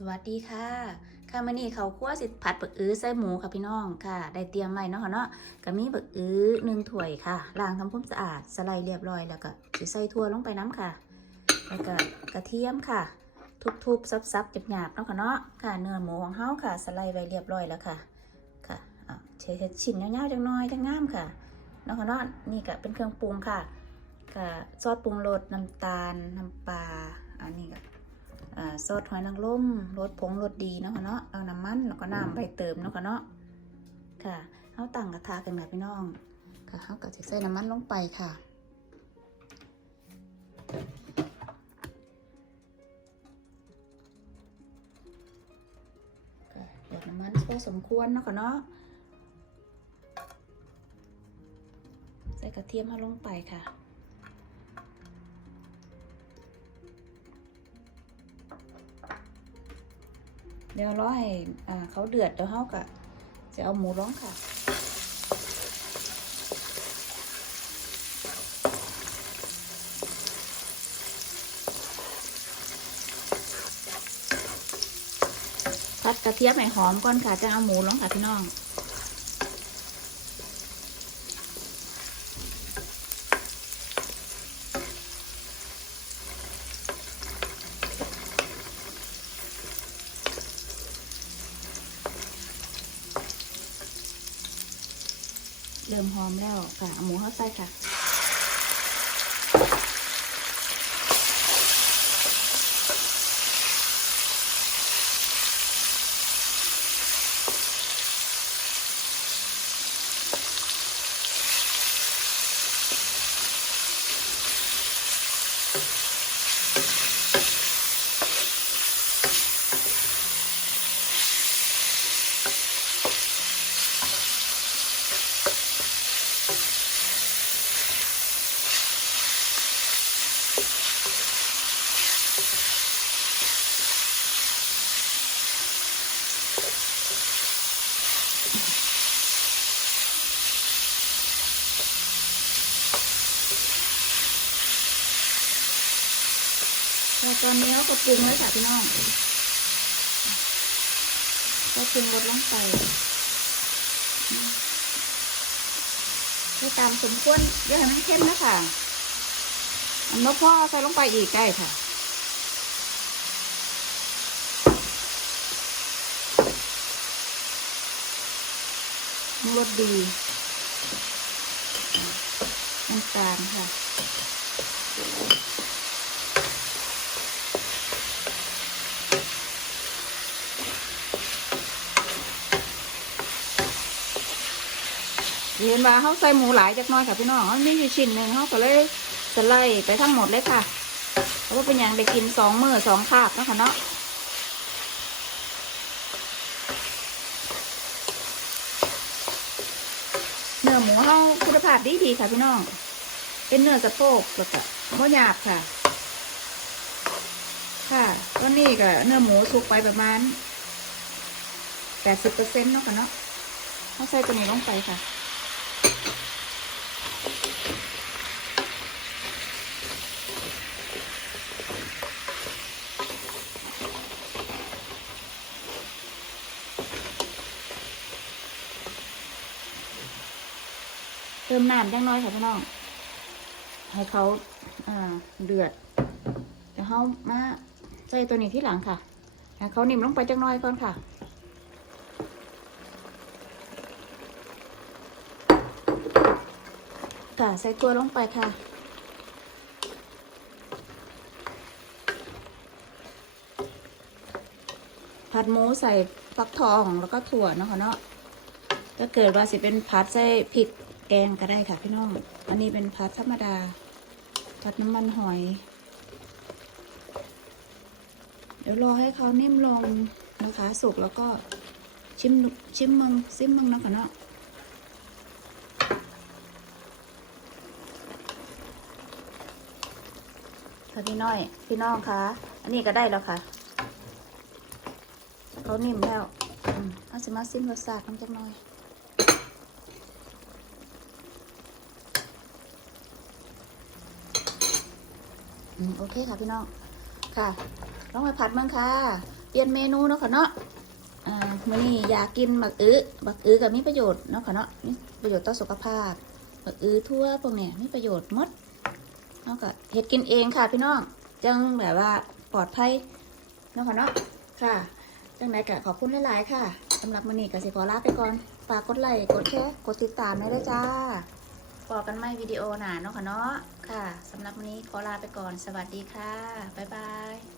สวัสดีค่ะ ค่ะมื้อนี้เขาคั่วสิผัดบักอื้อใส่หมูค่ะพี่น้องค่ะ ได้เตรียมไว้เนาะค่ะเนาะก็มีบักอื้อหนึ่งถ้วยค่ะล้างทำความสะอาดสไลด์เรียบร้อยแล้วก็สิใส่ทั่วลงไปน้ำค่ะ แล้วก็กระเทียมค่ะ ทุบๆซับๆหยาบๆเนาะค่ะเนาะค่ะ เนื้อหมูของเฮาค่ะ สไลด์ไว้เรียบร้อยแล้วค่ะ ค่ะเช็ดชิ้นยาวๆจังน้อยจังงามค่ะเนาะค่ะเนาะนี่ก็เป็นเครื่องปรุงค่ะก็ซอสปรุงรสน้ำตาลน้ำปลาอันนี้ก็ ซอสหอยนางรมรสผงรสดีเนาะค่ะเนาะเอาน้ำมันแล้วก็น้ำใบเติมเนาะค่ะเนาะค่ะเอาตั้งกระทะกันค่ะพี่น้อง ค่ะเอากระใส่น้ำมันลงไปค่ะค่ะหยดน้ำมันพอสมควรเนาะค่ะเนาะใส่กระเทียมมาลงไปค่ะ เดี๋ยวรอให้อ่าเขาเดือดแล้วเขาก็จะเอาหมูร้องค่ะผัดกระเทียมให้หอมก่อนค่ะจะเอาหมูร้องค่ะพี่น้อง เริ่มหอมแล้วค่ะเอาหมูเข้าใส่ค่ะ แล้วตอนนี้เราก็ปรุงแล้วค่ะพี่น้องก็ปรุงรสลงไปให้ตามสมควรอย่าให้มันเข้มนะคะอันนกพ่อใส่ลงไปอีกได้ค่ะรสดีน้ำตาลค่ะ เห็นว่าเขาใส่หมูหลายจักน้อยค่ะพี่น้องมันมีอยู่ชิ้นหนึ่งเขาก็เลยสไลด์ไปทั้งหมดเลยค่ะเพราะว่าเป็นอย่างได้กินสองมือสองคาบนะคะเนาะเนื้อหมูเขาคุณภาพดีดีค่ะพี่น้อง เป็นเนื้อสะโพกแล้วก็บ่หยาบค่ะ ค่ะตอนนี้ก็เนื้อหมูสุกไปประมาณแปดสิบเปอร์เซ็นต์เนาะค่ะเนาะเขาใส่ตัวนี้ลงไปค่ะ เติมน้ำจังน้อยค่ะพี่น้อง ให้เขาเดือดเดี๋ยวเขามาใส่ตัวนี้ที่หลังค่ะให้เขานิ่มลงไปจังน้อยก่อนค่ะค่ะใส่ตัวลงไปค่ะผัดหมูใส่ฟักทองแล้วก็ถั่วเนาะคะเนาะถ้าเกิดว่าสิเป็นพัดใส่พริก แกงก็ได้ค่ะพี่น้อง อันนี้เป็นพัดธรรมดาพัดน้ำมันหอย เดี๋ยวรอให้เขานิ่มลงนะคะ สุกแล้วก็ชิมชิมมึงซิมมึงนะค่ะเนาะค่ะพี่น้อย พี่น้องคะอันนี้ก็ได้แล้วค่ะเขานิ่มแล้วอืมเอาสิมาซิมรสชาติน้ำจักหน่อย โอเคค่ะพี่น้อง ค่ะลองไปผัดมั้งค่ะ เปลี่ยนเมนูเนาะค่ะเนาะอ่ามื้อนี้อยากกินบักอื้อบักอื้อก็มีประโยชน์เนาะค่ะเนาะ มีประโยชน์ต่อสุขภาพบักอื้อทั่วพวกเนี้ยมีประโยชน์มดเนาะก็เฮ็ดกินเองค่ะพี่น้อง จังแบบว่าปลอดภัยเนาะค่ะเนาะ ค่ะ จังไดก็ขอบคุณหลาย ๆ ค่ะสำหรับมื้อนี้ก็สิขอลาไปก่อน ฝากกดไลค์ กดแชร์ กดติดตามได้เลยจ้า พอกันใหม่วิดีโอหน้าเนาะค่ะเนาะค่ะสำหรับวันนี้ขอลาไปก่อน สวัสดีค่ะ บ๊ายบาย